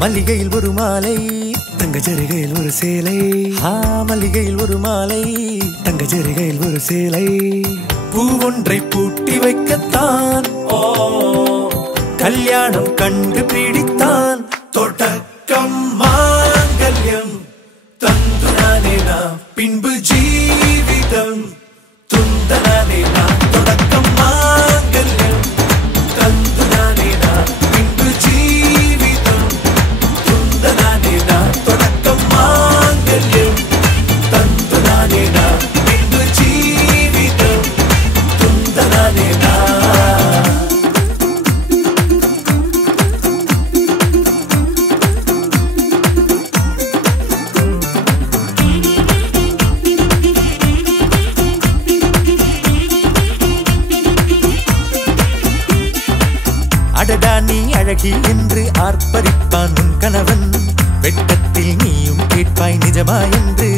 மல்லிகையில் ஒரு மாலை தங்க ஜரிகையில் ஒரு சேலை மல்லிகையில் ஒரு மாலை தங்க ஜரிகையில் ஒரு சேலை பூவொன்றை பூட்டி வைக்கத்தான் கல்யாணம் கண்டு பிடித்தான் தொடக்கம் மாங்கல்யம் தந்துனானே நாம் பின்பு ஜீவிதம் துந்தனானே நாம் தொடக்கம் மாங்கல்யம் தந்துனானே நாம் பின்பு ஜீவிதம் துந்தனானே நாம் தொடக்கம் மாங்கல்யம் தந்துனானே நாம் பின்பு ஜீவிதம் துந்தனானே நாம். அடடா நீ அழகி என்று ஆர்ப்பரிப்பான் உன் கணவன் வெட்கத்தில் நீயும் கேட்பாய் நிஜமா என்று